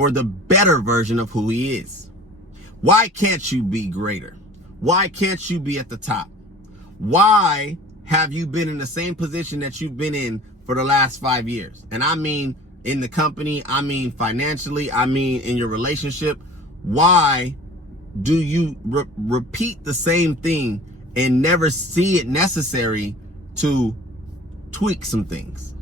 for the better version of who he is. Why can't you be greater? Why can't you be at the top? Why have you been in the same position that you've been in for the last 5 years? And I mean in the company, I mean financially, I mean in your relationship. Why do you repeat the same thing and never see it necessary to tweak some things?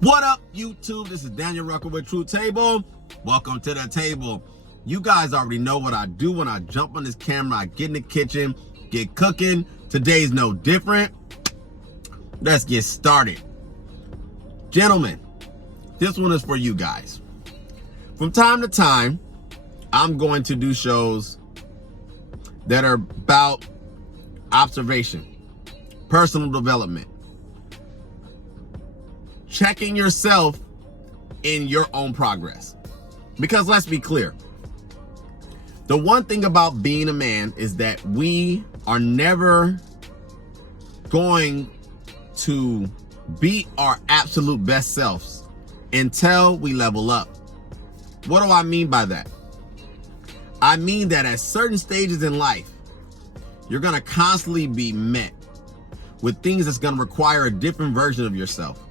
What up, YouTube? This is Daniel Rucker with True Table. Welcome to the table. You guys already know what I do when I jump on this camera. I get in the kitchen, get cooking. Today's no different. Let's get started. Gentlemen, this one is for you guys. From time to time, I'm going to do shows that are about observation, personal development, checking yourself in your own progress. Because let's be clear, the one thing about being a man is that we are never going to be our absolute best selves until we level up. What do I mean by that? I mean that at certain stages in life, you're going to constantly be met with things that's going to require a different version of yourself.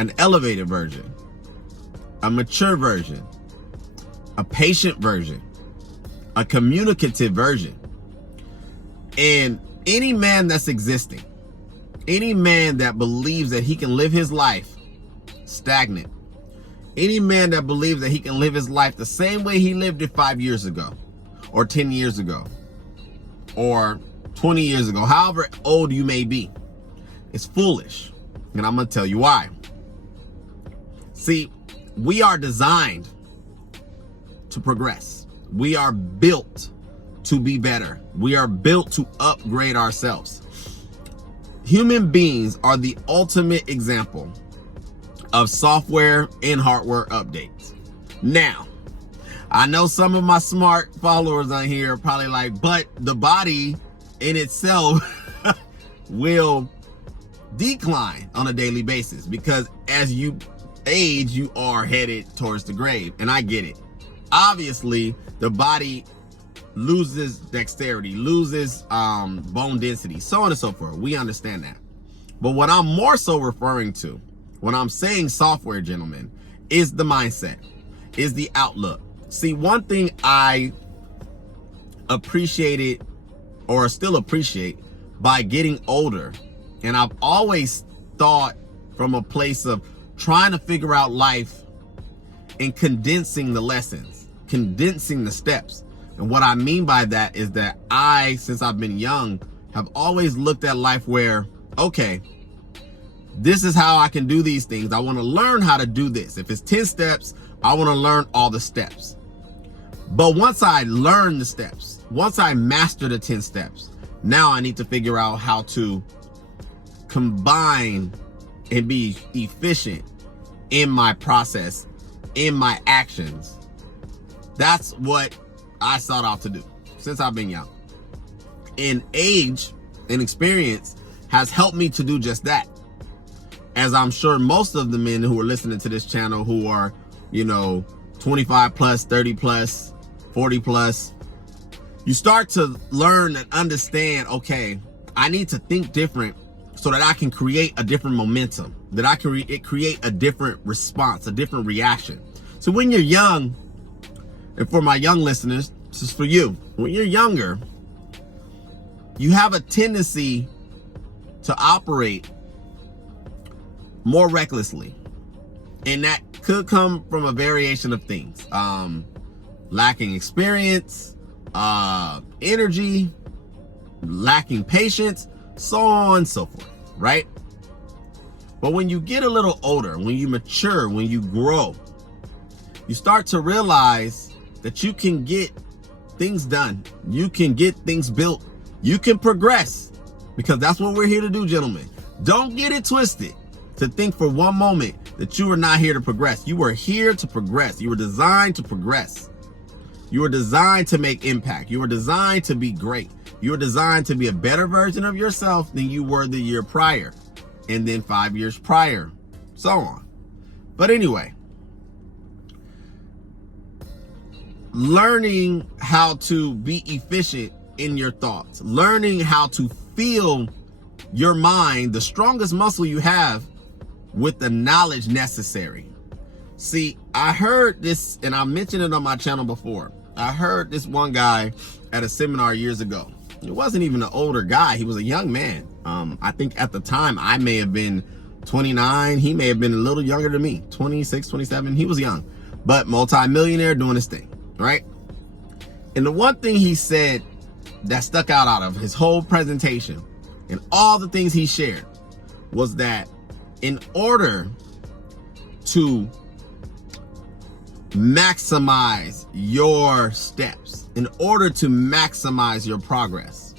An elevated version, a mature version, a patient version, a communicative version. And any man that's existing, any man that believes that he can live his life stagnant, any man that believes that he can live his life the same way he lived it 5 years ago, or 10 years ago, or 20 years ago, however old you may be, it's foolish. And I'm going to tell you why. See, we are designed to progress. We are built to be better. We are built to upgrade ourselves. Human beings are the ultimate example of software and hardware updates. Now, I know some of my smart followers on here are probably like, but the body in itself will decline on a daily basis, because as you age, you are headed towards the grave. And I get it. Obviously, the body loses dexterity, loses bone density, so on and so forth. We understand that. But what I'm more so referring to when I'm saying software, gentlemen, is the mindset, is the outlook. See, one thing I appreciated, or still appreciate, by getting older, and I've always thought from a place of trying to figure out life and condensing the lessons, condensing the steps. And what I mean by that is that since I've been young, have always looked at life where, okay, this is how I can do these things. I want to learn how to do this. If it's 10 steps, I want to learn all the steps. But once I learn the steps, once I master the 10 steps, now I need to figure out how to combine and be efficient in my process, in my actions. That's what I sought out to do since I've been young. And age and experience has helped me to do just that. As I'm sure most of the men who are listening to this channel, who are, 25 plus, 30 plus, 40 plus, you start to learn and understand, okay, I need to think different so that I can create a different momentum, that I can create a different response, a different reaction. So when you're young, and for my young listeners, this is for you, when you're younger, you have a tendency to operate more recklessly. And that could come from a variation of things. Lacking experience, energy, lacking patience, so on and so forth, right? But when you get a little older, when you mature, when you grow, you start to realize that you can get things done. You can get things built. You can progress, because that's what we're here to do, gentlemen. Don't get it twisted to think for one moment that you are not here to progress. You are here to progress. You were designed to progress. You were designed to make impact. You were designed to be great. You were designed to be a better version of yourself than you were the year prior, and then 5 years prior, so on. But anyway, learning how to be efficient in your thoughts, learning how to fill your mind, the strongest muscle you have, with the knowledge necessary. See, I heard this, and I mentioned it on my channel before. I heard this one guy at a seminar years ago. He wasn't even an older guy. He was a young man. I think at the time I may have been 29. He may have been a little younger than me, 26, 27. He was young, but multi-millionaire doing his thing, right? And the one thing he said that stuck out of his whole presentation and all the things he shared was that in order to maximize your steps, in order to maximize your progress,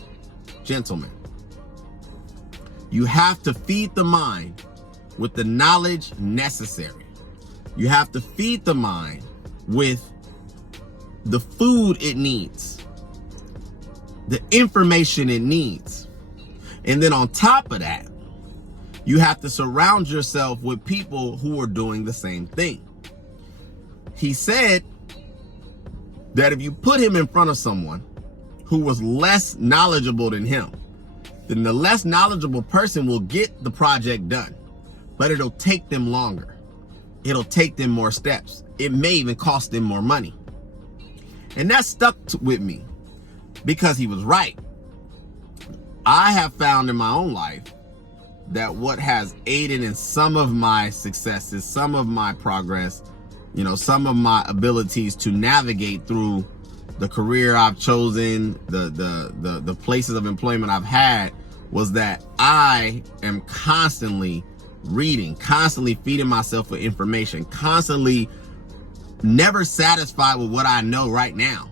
gentlemen, you have to feed the mind with the knowledge necessary. You have to feed the mind with the food it needs, the information it needs. And then on top of that, you have to surround yourself with people who are doing the same thing. He said that if you put him in front of someone who was less knowledgeable than him, then the less knowledgeable person will get the project done, but it'll take them longer. It'll take them more steps. It may even cost them more money. And that stuck with me because he was right. I have found in my own life that what has aided in some of my successes, some of my progress, some of my abilities to navigate through the career I've chosen, the places of employment I've had, was that I am constantly reading, constantly feeding myself with information, constantly never satisfied with what I know right now.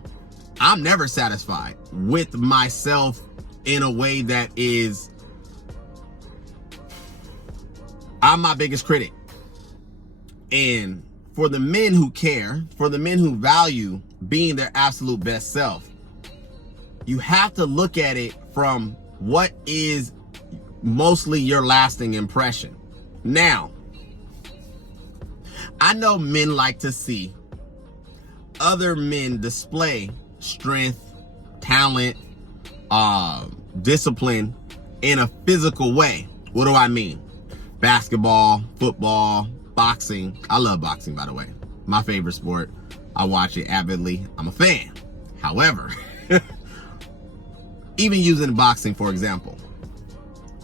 I'm never satisfied with myself in a way that is, I'm my biggest critic. And for the men who care, for the men who value being their absolute best self, you have to look at it from what is mostly your lasting impression. Now, I know men like to see other men display strength, talent, discipline in a physical way. What do I mean? Basketball, football, boxing. I love boxing, by the way. My favorite sport. I watch it avidly. I'm a fan. However, even using boxing, for example,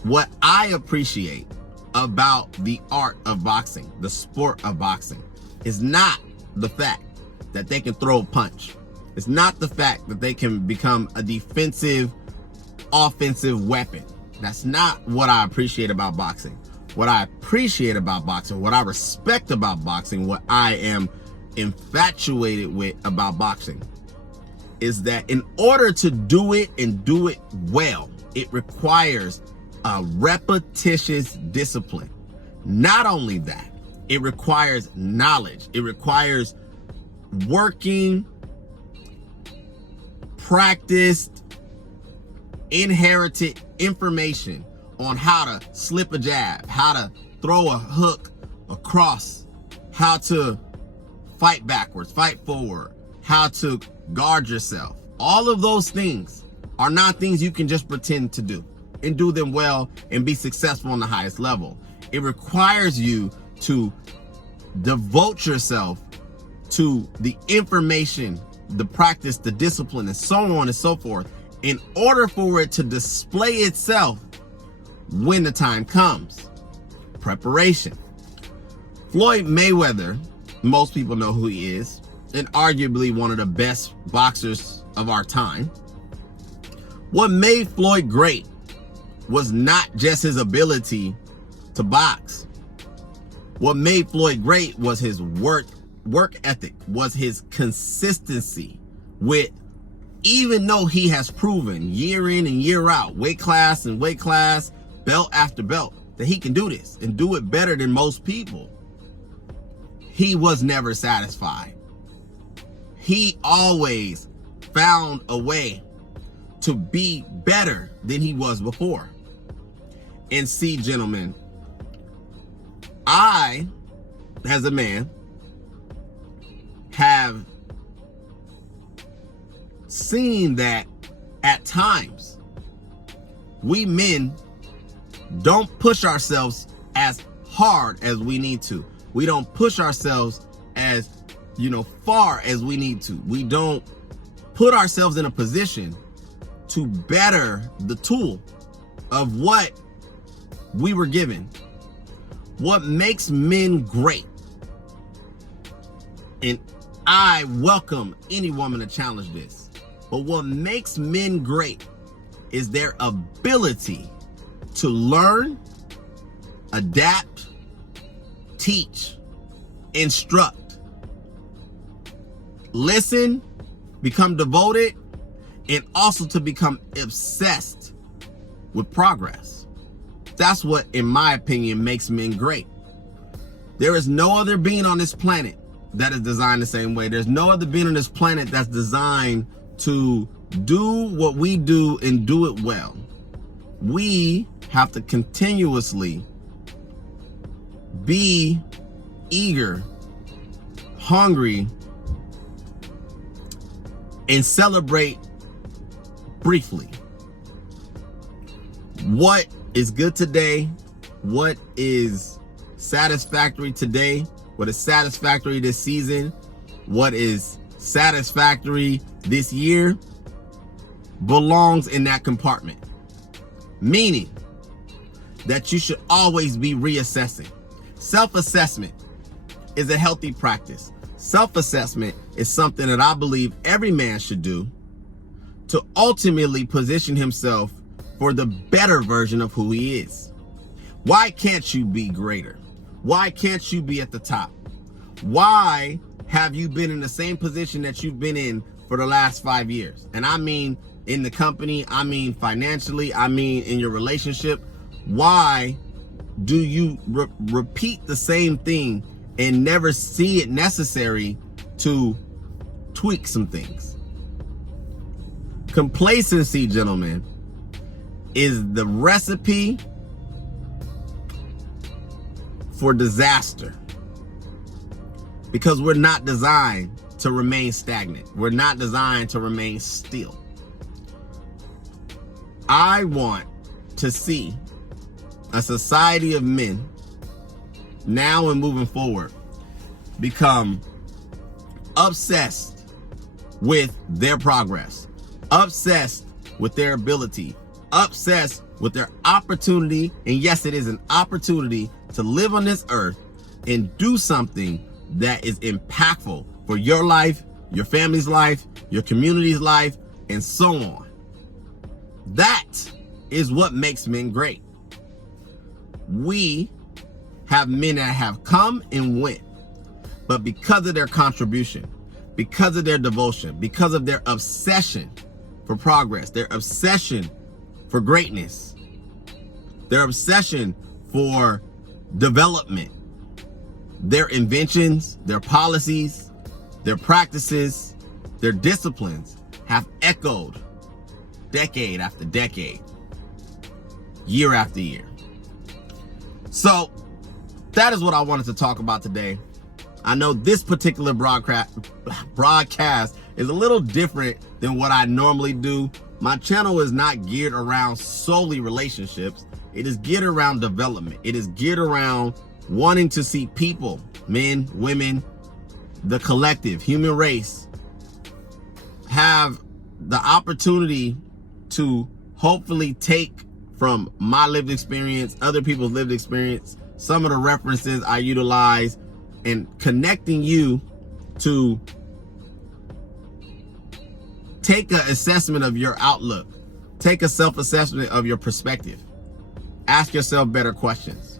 what I appreciate about the art of boxing, the sport of boxing, is not the fact that they can throw a punch. It's not the fact that they can become a defensive, offensive weapon. That's not what I appreciate about boxing. What I appreciate about boxing, what I respect about boxing, what I am infatuated with about boxing, is that in order to do it and do it well, it requires a repetitious discipline. Not only that, it requires knowledge. It requires working, practiced, inherited information on how to slip a jab, how to throw a hook across, how to fight backwards, fight forward, how to guard yourself. All of those things are not things you can just pretend to do and do them well and be successful on the highest level. It requires you to devote yourself to the information, the practice, the discipline, and so on and so forth, in order for it to display itself when the time comes. Preparation. Floyd Mayweather, most people know who he is, and arguably one of the best boxers of our time. What made Floyd great was not just his ability to box. What made Floyd great was his work ethic, was his consistency with even though he has proven year in and year out, weight class and weight class, belt after belt, that he can do this and do it better than most people, he was never satisfied. He always found a way to be better than he was before. And see, gentlemen, I, as a man, have seen that at times we men don't push ourselves as hard as we need to. We don't push ourselves as, far as we need to. We don't put ourselves in a position to better the tool of what we were given. What makes men great, and I welcome any woman to challenge this, but what makes men great is their ability to learn, adapt, teach, instruct, listen, become devoted, and also to become obsessed with progress. That's what, in my opinion, makes men great. There is no other being on this planet that is designed the same way. There's no other being on this planet that's designed to do what we do and do it well. We have to continuously be eager, hungry, and celebrate briefly what is good today, what is satisfactory today, what is satisfactory this season, what is satisfactory this year, belongs in that compartment. Meaning that you should always be reassessing. Self-assessment is a healthy practice. Self-assessment is something that I believe every man should do to ultimately position himself for the better version of who he is. Why can't you be greater? Why can't you be at the top? Why have you been in the same position that you've been in for the last 5 years? And I mean in the company, I mean financially, I mean in your relationship. Why do you repeat the same thing and never see it necessary to tweak some things? Complacency, gentlemen, is the recipe for disaster, because we're not designed to remain stagnant. We're not designed to remain still. I want to see a society of men, now and moving forward, become obsessed with their progress, obsessed with their ability, obsessed with their opportunity. And yes, it is an opportunity to live on this earth and do something that is impactful for your life, your family's life, your community's life, and so on. That is what makes men great. We have men that have come and went, but because of their contribution, because of their devotion, because of their obsession for progress, their obsession for greatness, their obsession for development, their inventions, their policies, their practices, their disciplines have echoed decade after decade, year after year. So that is what I wanted to talk about today. I know this particular broadcast is a little different than what I normally do. My channel is not geared around solely relationships. It is geared around development. It is geared around wanting to see people, men, women, the collective, human race, have the opportunity to hopefully take from my lived experience, other people's lived experience, some of the references I utilize, and connecting you to take an assessment of your outlook, take a self-assessment of your perspective, ask yourself better questions,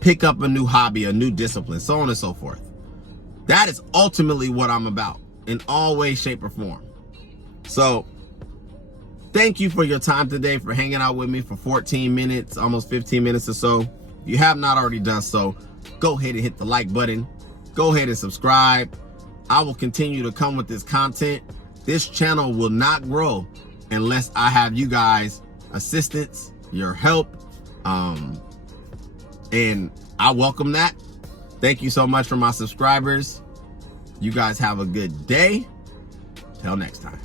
pick up a new hobby, a new discipline, so on and so forth. That is ultimately what I'm about in all ways, shape, or form. So thank you for your time today, for hanging out with me for 14 minutes, almost 15 minutes or so. If you have not already done so, go ahead and hit the like button. Go ahead and subscribe. I will continue to come with this content. This channel will not grow unless I have you guys' assistance, your help, and I welcome that. Thank you so much for my subscribers. You guys have a good day. Till next time.